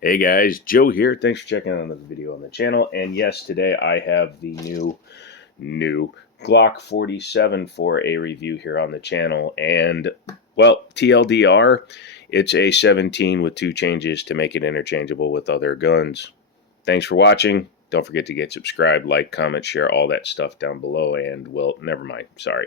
Hey guys, Joe here. Thanks for checking out another video on the channel. And yes, today I have the new Glock 47 for a review here on the channel. And well, TLDR, it's a 17 with 2 changes to make it interchangeable with other guns. Thanks for watching. Don't forget to get subscribed, like, comment, share, all that stuff down below. And, well, never mind. Sorry.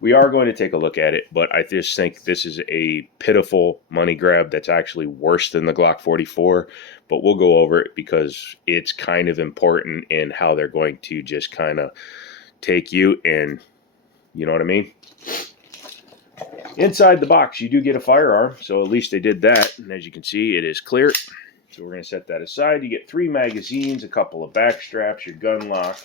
We are going to take a look at it, but I just think this is a pitiful money grab that's actually worse than the Glock 44. But we'll go over it because it's kind of important in how they're going to just kind of take you and, you know what I mean? Inside the box, you do get a firearm, so at least they did that. And as you can see, it is clear. So we're going to set that aside. You get 3 magazines, a couple of back straps, your gun lock,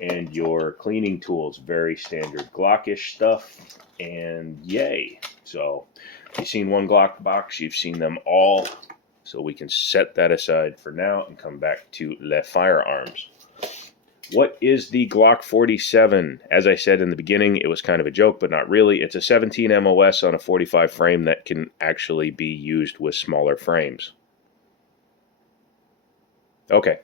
and your cleaning tools. Very standard Glockish stuff, and yay. So if you've seen one Glock box, you've seen them all. So we can set that aside for now and come back to the firearms. What is the Glock 47? As I said in the beginning, it was kind of a joke, but not really. It's a 17 MOS on a 45 frame that can actually be used with smaller frames. Okay,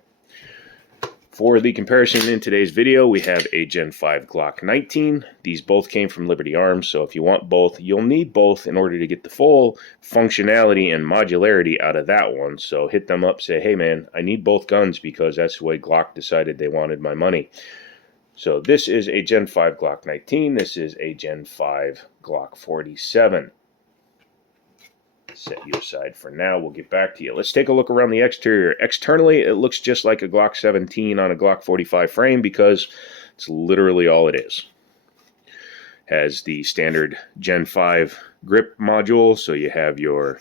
for the comparison in today's video, we have a Gen 5 Glock 19. These both came from Liberty Arms, so if you want both, you'll need both in order to get the full functionality and modularity out of that one. So hit them up, say, hey man, I need both guns because that's the way Glock decided they wanted my money. So this is a Gen 5 Glock 19. This is a Gen 5 Glock 47. Set you aside for now. We'll get back to you. Let's take a look around the exterior. Externally, it looks just like a Glock 17 on a Glock 45 frame because it's literally all it is. Has the standard Gen 5 grip module, so you have your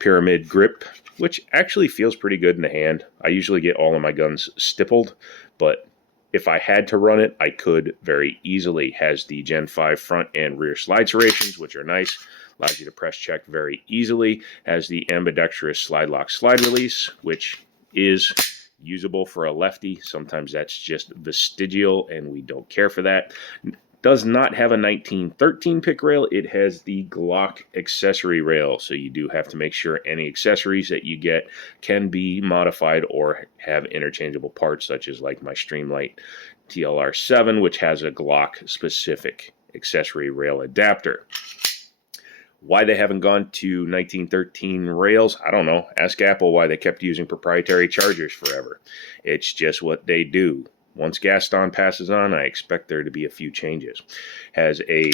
pyramid grip, which actually feels pretty good in the hand. I usually get all of my guns stippled, but if I had to run it, I could very easily. Has the Gen 5 front and rear slide serrations, which are nice. Allows you to press check very easily. Has the ambidextrous slide lock slide release, which is usable for a lefty. Sometimes that's just vestigial, and we don't care for that. Does not have a 1913 pick rail. It has the Glock accessory rail, so you do have to make sure any accessories that you get can be modified or have interchangeable parts, such as like my Streamlight TLR7, which has a Glock specific accessory rail adapter. Why they haven't gone to 1913 rails, I don't know. Ask Apple why they kept using proprietary chargers forever. It's just what they do. Once Gaston passes on, I expect there to be a few changes. Has a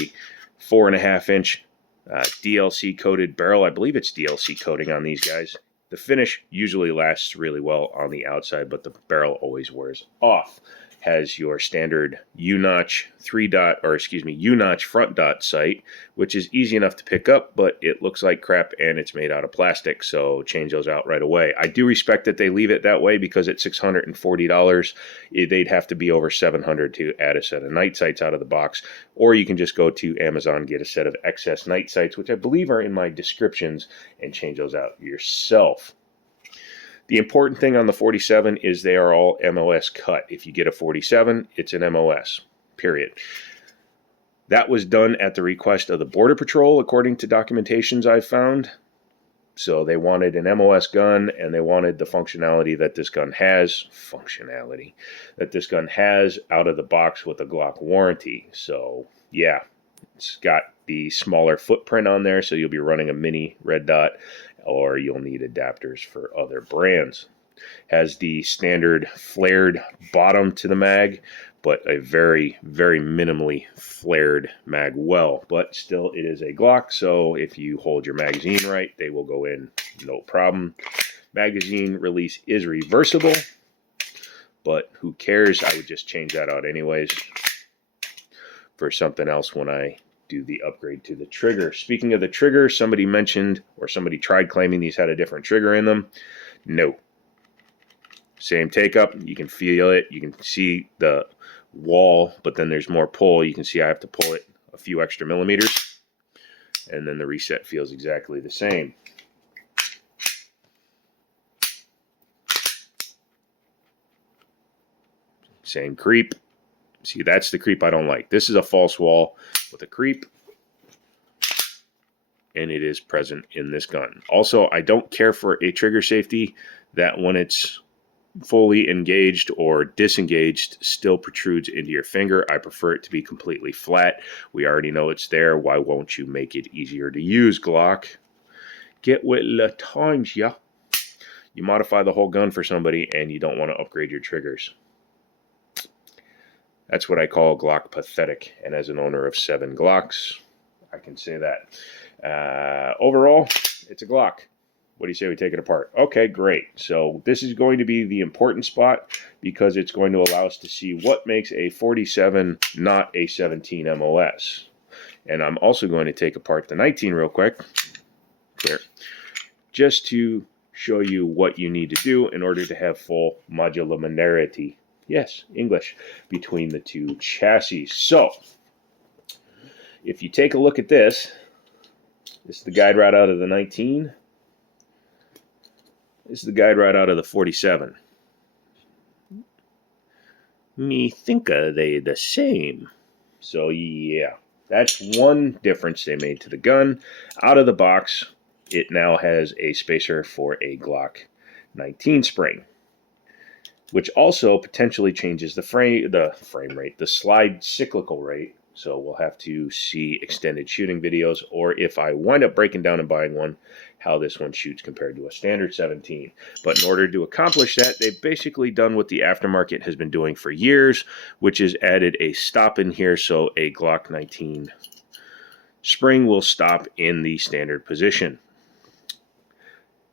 4.5-inch DLC coated barrel. I believe it's DLC coating on these guys. The finish usually lasts really well on the outside, but the barrel always wears off. Has your standard U-notch U-notch front dot sight, which is easy enough to pick up, but it looks like crap and it's made out of plastic, so change those out right away. I do respect that they leave it that way because at $640, they'd have to be over $700 to add a set of night sights out of the box, or you can just go to Amazon, get a set of excess night sights, which I believe are in my descriptions, and change those out yourself. The important thing on the 47 is they are all MOS cut. If you get a 47, it's an MOS, period. That was done at the request of the Border Patrol, according to documentations I've found. So they wanted an MOS gun, and they wanted the functionality that this gun has, out of the box with a Glock warranty. So, yeah, it's got the smaller footprint on there, so you'll be running a mini red dot, or you'll need adapters for other brands. Has the standard flared bottom to the mag, but a very, very minimally flared mag well. But still, it is a Glock, so if you hold your magazine right, they will go in no problem. Magazine release is reversible, but who cares? I would just change that out anyways for something else when I do the upgrade to the trigger. Speaking of the trigger, somebody mentioned, or somebody tried claiming these had a different trigger in them. No. Same take up. You can feel it. You can see the wall, but then there's more pull. You can see I have to pull it a few extra millimeters, and then the reset feels exactly the same. Same creep. See, that's the creep I don't like. This is a false wall with a creep. and it is present in this gun. Also, I don't care for a trigger safety that when it's fully engaged or disengaged still protrudes into your finger. I prefer it to be completely flat. We already know it's there. Why won't you make it easier to use, Glock? Get with the times, yeah. You modify the whole gun for somebody and you don't want to upgrade your triggers. That's what I call Glock pathetic. And as an owner of 7 Glocks, I can say that. Overall, it's a Glock. What do you say we take it apart? Okay, great. So this is going to be the important spot because it's going to allow us to see what makes a 47 not a 17 MOS. And I'm also going to take apart the 19 real quick, here, just to show you what you need to do in order to have full modularity. Yes, English, between the two chassis. So, if you take a look at this is the guide right out of the 19. This is the guide right out of the 47. Me think they the same. So, yeah, that's one difference they made to the gun. Out of the box, it now has a spacer for a Glock 19 spring, which also potentially changes the frame rate, the slide cyclical rate. So we'll have to see extended shooting videos, or if I wind up breaking down and buying one, how this one shoots compared to a standard 17. But in order to accomplish that, they've basically done what the aftermarket has been doing for years, which is added a stop in here, so a Glock 19 spring will stop in the standard position.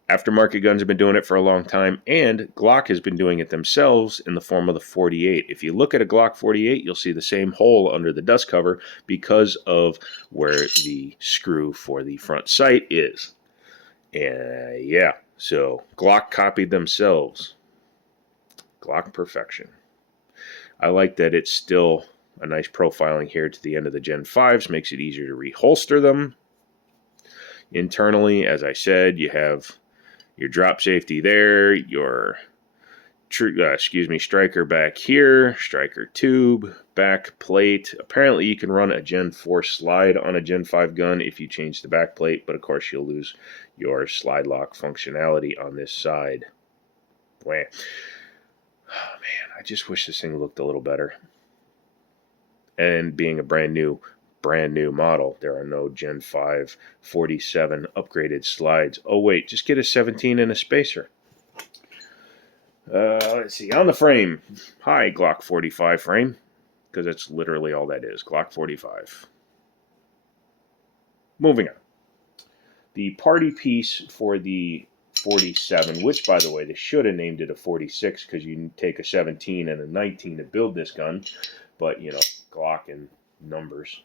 Aftermarket guns have been doing it for a long time, and Glock has been doing it themselves in the form of the 48. If you look at a Glock 48, you'll see the same hole under the dust cover because of where the screw for the front sight is. And yeah, so Glock copied themselves. Glock perfection. I like that it's still a nice profiling here to the end of the Gen 5s, makes it easier to reholster them. Internally, as I said, you have your drop safety there, your striker back here, striker tube, back plate. Apparently you can run a Gen 4 slide on a Gen 5 gun if you change the back plate, but of course you'll lose your slide lock functionality on this side. Wah. Oh man, I just wish this thing looked a little better. And being a brand new model, there are no Gen 5 47 upgraded slides. Oh wait, just get a 17 and a spacer. Let's see, on the frame. Hi, Glock 45 frame, because that's literally all that is, Glock 45. Moving on. The party piece for the 47, which by the way, they should have named it a 46 because you take a 17 and a 19 to build this gun, but you know, Glock and numbers.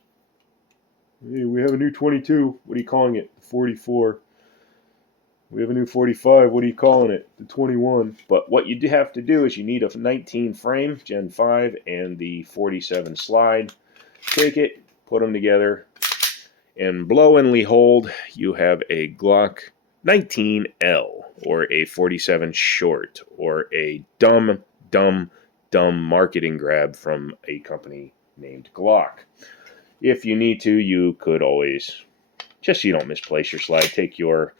Hey, we have a new 22. What are you calling it? 44. We have a new 45. What are you calling it? The 21. But what you do have to do is you need a 19 frame, Gen 5, and the 47 slide. Take it, put them together, and blow and hold, you have a Glock 19L, or a 47 short, or a dumb marketing grab from a company named Glock. If you need to, you could always, just so you don't misplace your slide, take your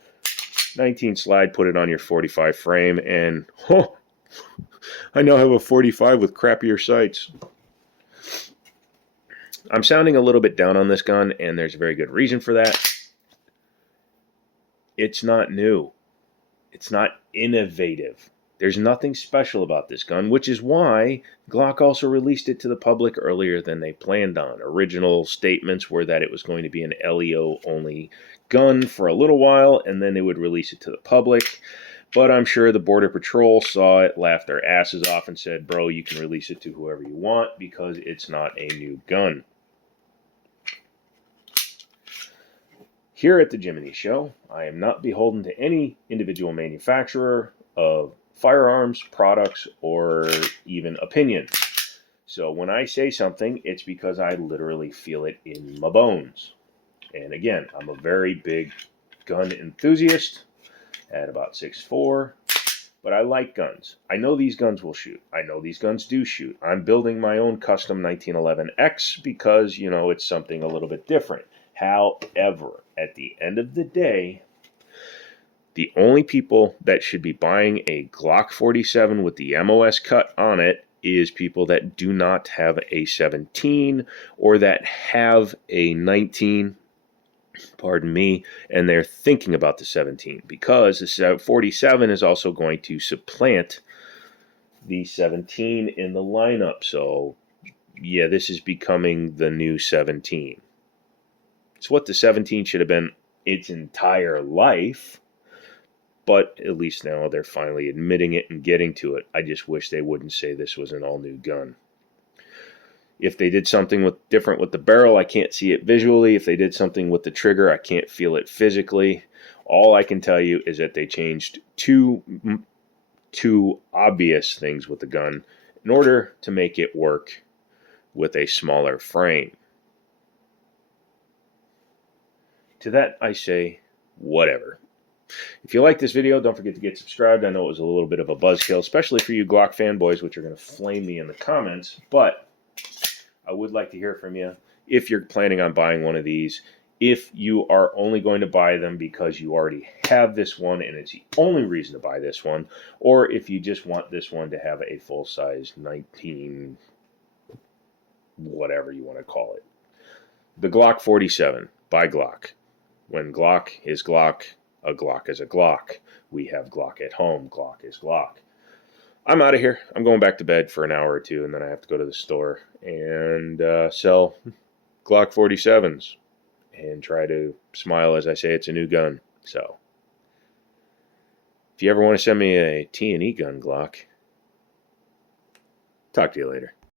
19 slide, put it on your 45 frame, and I now have a 45 with crappier sights. I'm sounding a little bit down on this gun, and there's a very good reason for that. It's not new. It's not innovative. There's nothing special about this gun, which is why Glock also released it to the public earlier than they planned on. Original statements were that it was going to be an LEO-only gun for a little while, and then they would release it to the public. But I'm sure the Border Patrol saw it, laughed their asses off, and said, bro, you can release it to whoever you want because it's not a new gun. Here at the Jiminy Show, I am not beholden to any individual manufacturer of firearms, products, or even opinion. So when I say something, it's because I literally feel it in my bones. And again, I'm a very big gun enthusiast at about 6'4", but I like guns. I know these guns will shoot. I know these guns do shoot. I'm building my own custom 1911X because, you know, it's something a little bit different. However, at the end of the day, the only people that should be buying a Glock 47 with the MOS cut on it is people that do not have a 17 or that have a 19, pardon me, and they're thinking about the 17, because the 47 is also going to supplant the 17 in the lineup. So yeah, this is becoming the new 17. It's what the 17 should have been its entire life, but at least now they're finally admitting it and getting to it. I just wish they wouldn't say this was an all-new gun. If they did something different with the barrel, I can't see it visually. If they did something with the trigger, I can't feel it physically. All I can tell you is that they changed two obvious things with the gun in order to make it work with a smaller frame. To that I say, whatever. If you like this video, don't forget to get subscribed. I know it was a little bit of a buzzkill, especially for you Glock fanboys, which are going to flame me in the comments, but I would like to hear from you if you're planning on buying one of these, if you are only going to buy them because you already have this one and it's the only reason to buy this one, or if you just want this one to have a full-size 19, whatever you want to call it. The Glock 47 by Glock. When Glock is Glock, a Glock is a Glock. We have Glock at home. Glock is Glock. I'm out of here. I'm going back to bed for an hour or two, and then I have to go to the store and sell Glock 47s and try to smile as I say it's a new gun. So if you ever want to send me a T&E gun, Glock, talk to you later.